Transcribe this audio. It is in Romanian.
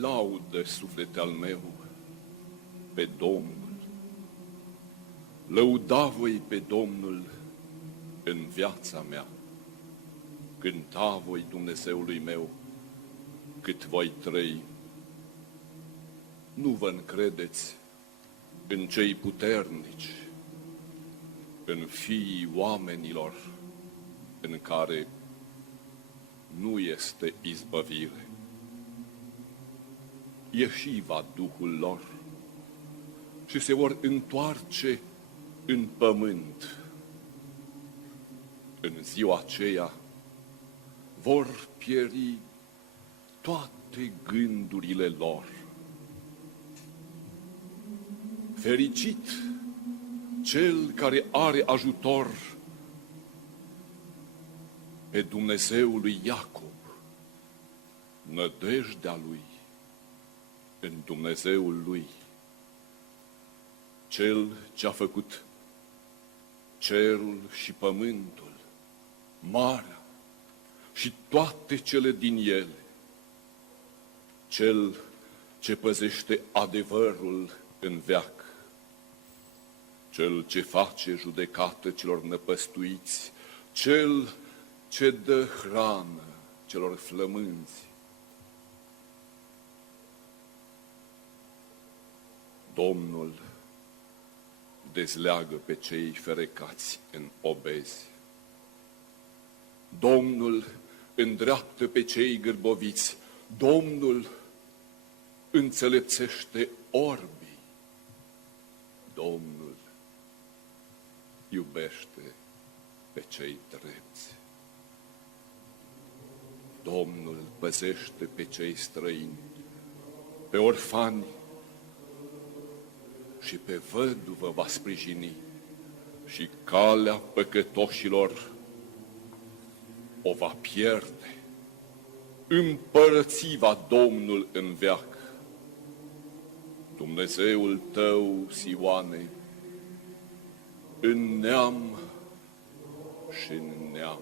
Laudă, suflete al meu, pe Domnul. Lăuda voi pe Domnul în viața mea. Cânta voi Dumnezeului meu cât voi trăi. Nu vă încredeți în cei puternici, în fiii oamenilor în care nu este izbăvire. Ieși va Duhul lor și se vor întoarce în pământ. În ziua aceea vor pieri toate gândurile lor. Fericit cel care are ajutor pe Dumnezeul lui Iacob, nădejdea lui în Dumnezeul lui, cel ce-a făcut cerul și pământul, marea și toate cele din ele, cel ce păzește adevărul în veac, cel ce face judecată celor năpăstuiți, cel ce dă hrană celor flămânzi. Domnul dezleagă pe cei ferecați în obezi. Domnul îndreaptă pe cei gârboviți. Domnul înțelepțește orbii. Domnul iubește pe cei drepți. Domnul păzește pe cei străini, pe orfani și pe văduvă va sprijini și calea păcătoșilor o va pierde. Împărăți va Domnul în veac. Dumnezeul tău, Sioane, în neam și în neam.